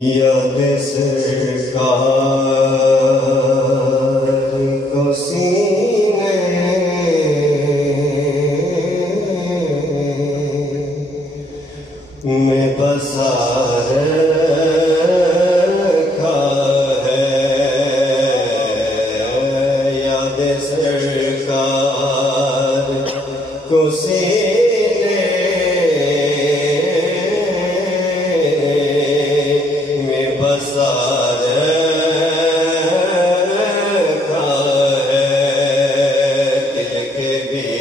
याद सरकार को सीने में बसा रखा है। याद सरकार को सीने में बसा रखा है। दिल के वीराने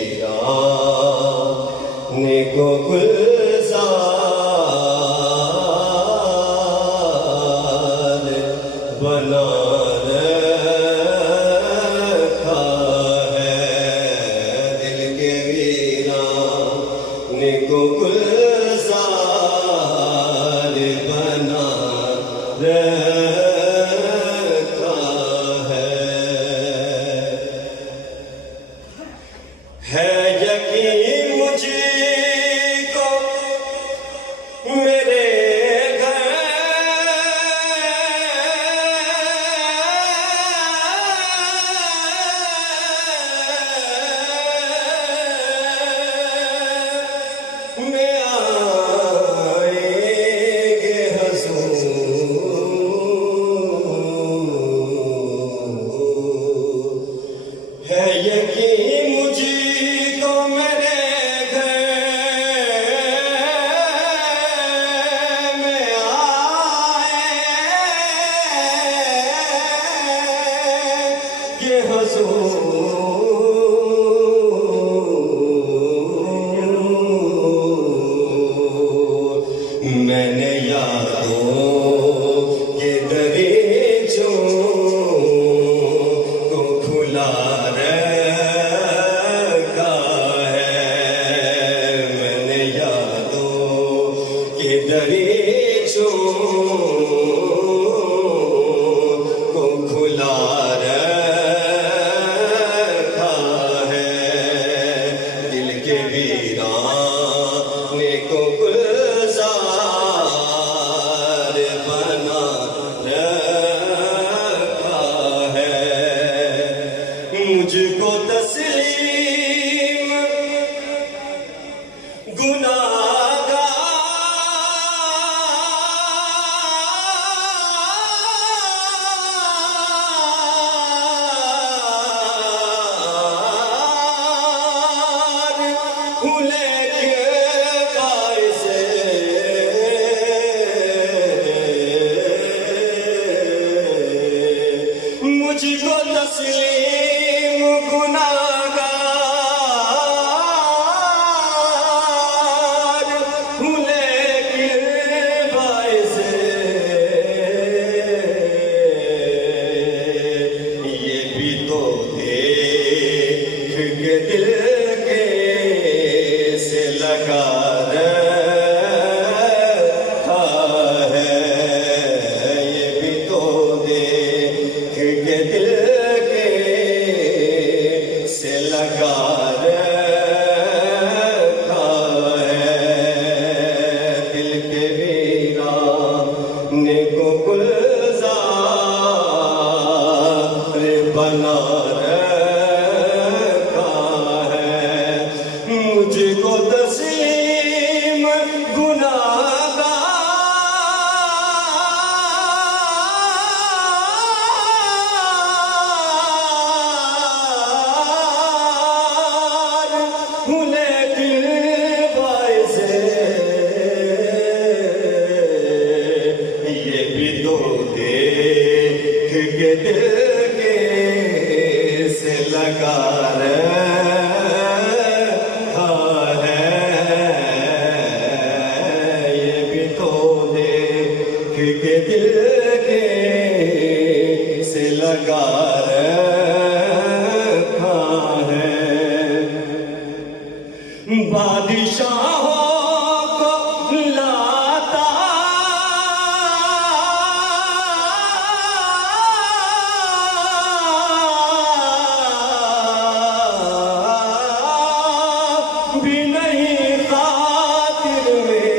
को गुलजार बना रखा है। दिल के वीराने को गुलजार बना रखा है यकीन मुझको मेरे घर में आएंगे हुजूर। है यकीन मुझको मेरे घर में आएंगे हुजूर। मैंने यादों के दरीचों को खुला रखा है। मैंने यादों के दरीचों को खुला रखा है। दिल के वीराने को गुलजार बना रखा है। मुझको तस्लीम गुनाहगार भूले के पैसे मुझको तस्लीम गुनाहगार भूले के पैसे ये भी तो देख के दिल के से लगा रखा है। ये भी तो देख के दिल के से लगा रखा है। दिल के वीराने को गुलजार बना रखा है। मुझको तस्लीम गुनाहगार भूले दिल पैसे ये भी तो देख के दिल के से लगा रखा है। ये भी तो देख के दिल के से लगा रखा है। बादशाहों को लाता भी नहीं खातिर में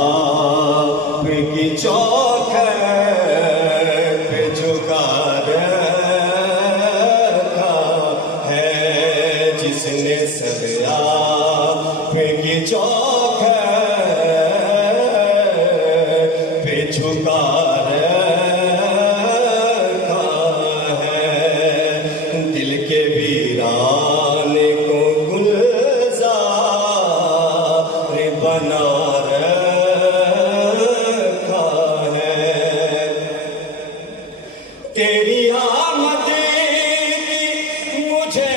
आपकी चौखट पे झुका रखा है, जिसने सब आपकी चौखट पे झुका रखा है, दिल के वीरान को गुलजार बना रखा है। तेरी आमद की मुझे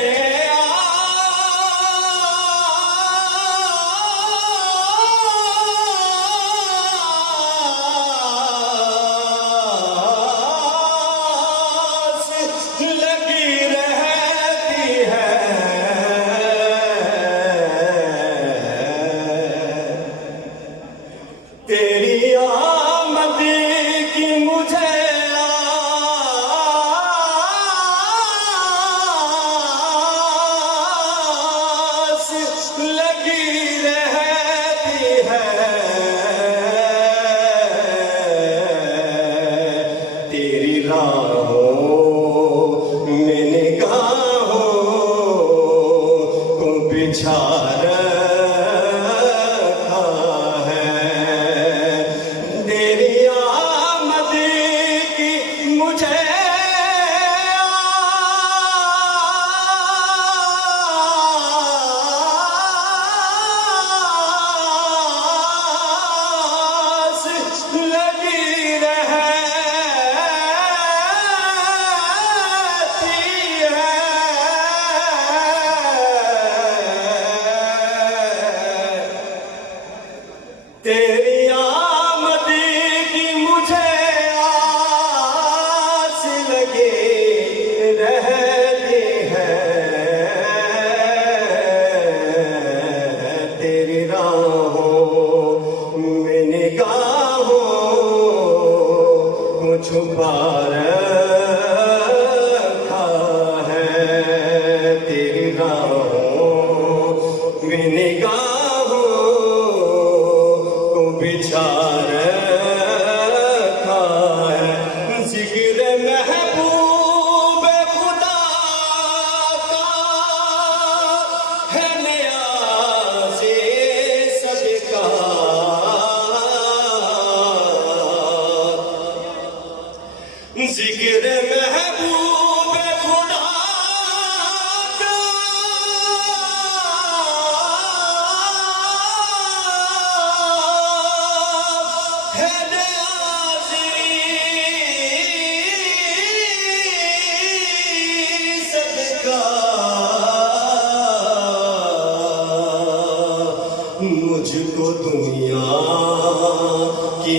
आस लगी रहती है, तेरी आमद की मुझे आस लगी रहती है, तेरी राहों में निगाहों को बिछा रखा है, तेरी आमद की मुझे आस लगी रहती है, तेरी आमद की मुझे आस लगी रहती है, तेरी राहों में निगाहों को छुपा रखा है, तेरी राहों में निगाहों को बिछा रखा है, जिक्र महबूब खुदा का है नया से सबका, जिक्र महबूब खुदा का है न्याज़ी सबका, मुझको दुनिया की